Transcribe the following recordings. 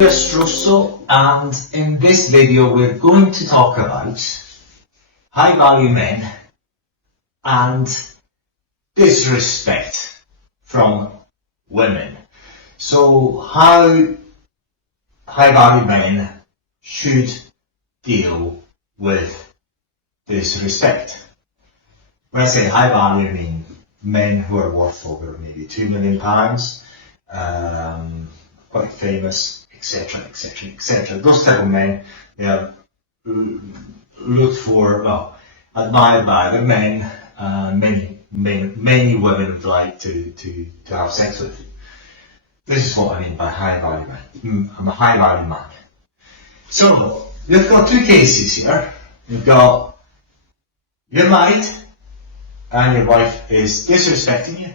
Yes, Russo, and in this video we're going to talk about high value men and disrespect from women. So how high value men should deal with disrespect. When I say high value, I mean men who are worth over maybe £2 million, quite famous, etc., etc., etc. Those type of men, they are looked for, admired by the men. Many women would like to have sex with. This is what I mean by high value man. I'm a high value man. So we've got two cases here. We've got you're married and your wife is disrespecting you,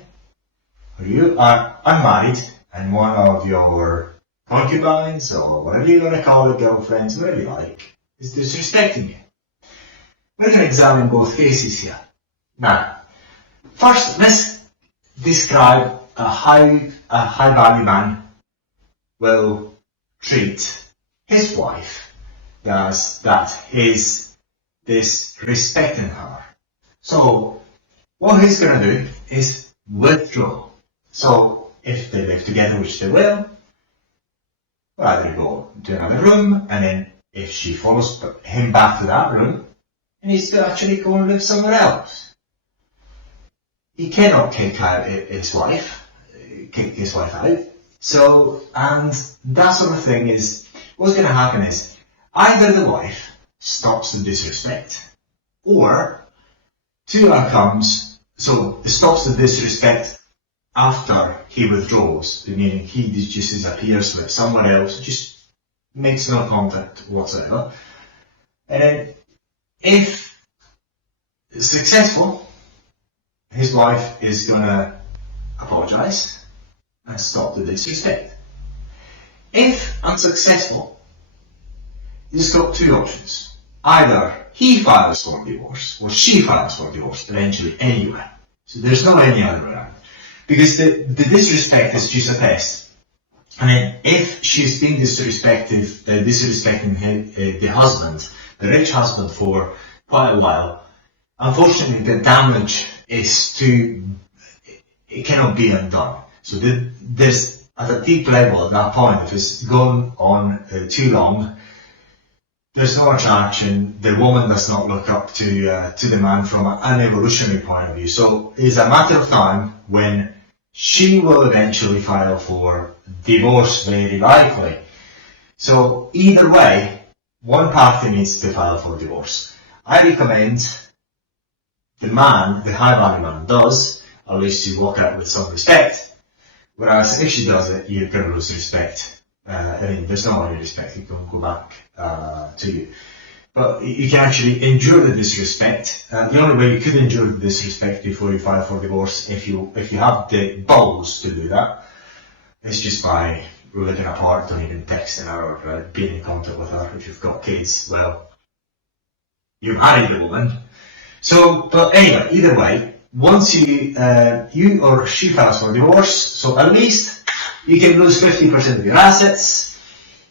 or you are unmarried and one of your concubines, or whatever you want to call it, girlfriends, whatever you like, is disrespecting you. We're going to examine both cases here. Now, first let's describe how a high value man will treat his wife that is disrespecting her. So what he's going to do is withdraw. So if they live together, which they will, either go to another room, and then if she follows him back to that room, he needs to actually go and live somewhere else. He cannot kick his wife out. So, and that sort of thing is, what's going to happen is, either the wife stops the disrespect, or two outcomes, so it stops the disrespect after he withdraws, meaning he just disappears with someone else, just makes no contact whatsoever. And if successful, his wife is going to apologize and stop the disrespect. If unsuccessful, he's got two options. Either he files for divorce, or she files for divorce, eventually, anyway. So there's no any other way around. Because the disrespect is just a test. I mean, if she's been disrespecting the husband, the rich husband, for quite a while, unfortunately the damage is it cannot be undone. So there's, at a deep level at that point, if it's gone on too long, there's no attraction. The woman does not look up to the man from an evolutionary point of view. So it's a matter of time when she will eventually file for divorce, very likely. So either way, one party needs to file for divorce. I recommend the man, the high value man, does, at least you walk out with some respect. Whereas if she does it, you're going to lose respect. There's no any respect, you can go back to you. But you can actually endure the disrespect. The only way you could endure the disrespect before you file for divorce, if you have the balls to do that, is just by living apart, don't even texting her or being in contact with her. If you've got kids, well, you married the woman. So, but anyway, either way, once you or she files for divorce, so at least you can lose 50% of your assets,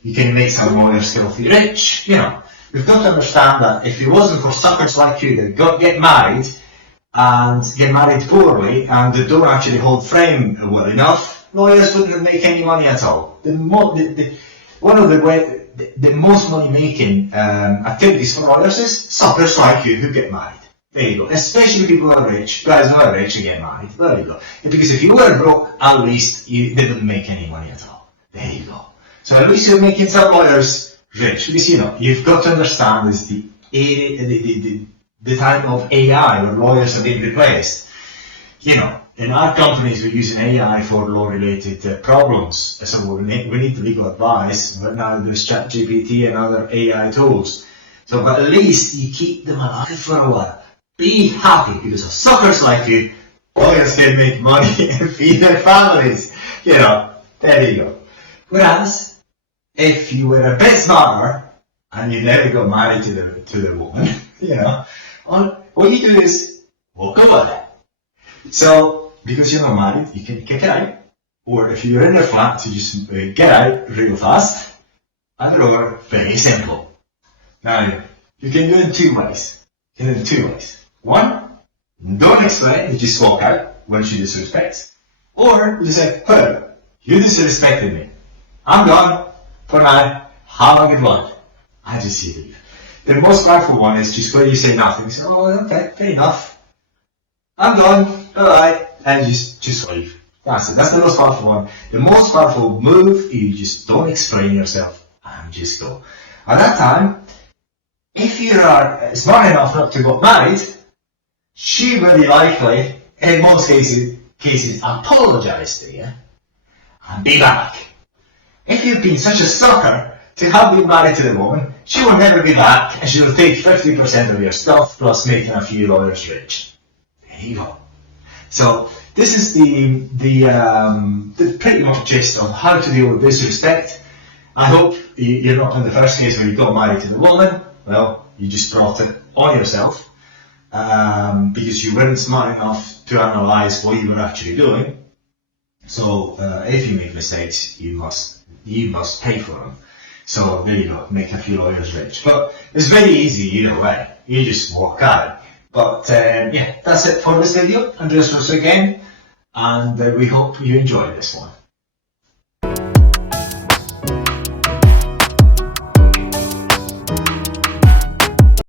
you can make some lawyers filthy rich, We've got to understand that if it wasn't for suckers like you that get married poorly and they don't actually hold frame well enough, lawyers wouldn't make any money at all. One of the most money making activities for lawyers is suckers like you who get married. There you go. Especially people who are rich, guys who are rich and get married. There you go. Because if you were broke, at least they wouldn't make any money at all. There you go. So at least you're making some lawyers rich, because you've got to understand is the time of AI where lawyers are being replaced. In our companies we're using AI for law-related problems, so we need legal advice. But now there's ChatGPT and other AI tools. So, but at least you keep them alive for a while. Be happy, because of suckers like you, lawyers can make money and feed their families. There you go. Whereas, if you were a bit smarter and you never got married to the woman, all you do is walk over there. So, because you're not married, you can kick it out. Or if you're in your flat, you just get out real fast and or very simple. Now, you can do it in two ways. You can do it in two ways. One, don't explain, you just walk out when she disrespects. Or you say, whatever, you disrespected me. I'm gone for now. Have a good one. I just see leave. The most powerful one is just where you say nothing. You say, oh, okay, fair enough. I'm gone, alright, and just leave. That's it. That's the most powerful one. The most powerful move, you just don't explain yourself and just go. At that time, if you are smart enough not to get married, she very likely, in most cases apologize to you and be back. If you've been such a sucker to have been married to the woman, she will never be back and she will take 50% of your stuff plus making a few lawyers rich. There you go. So this is the pretty much gist of how to deal with disrespect. I hope you're not in the first case where you got married to the woman. Well, you just brought it on yourself because you weren't smart enough to analyze what you were actually doing. So if you make mistakes, you must pay for them. So there you go, make a few lawyers rich. But it's very easy either way. You just walk out. But yeah, that's it for this video. Andreas Russo again, and we hope you enjoyed this one.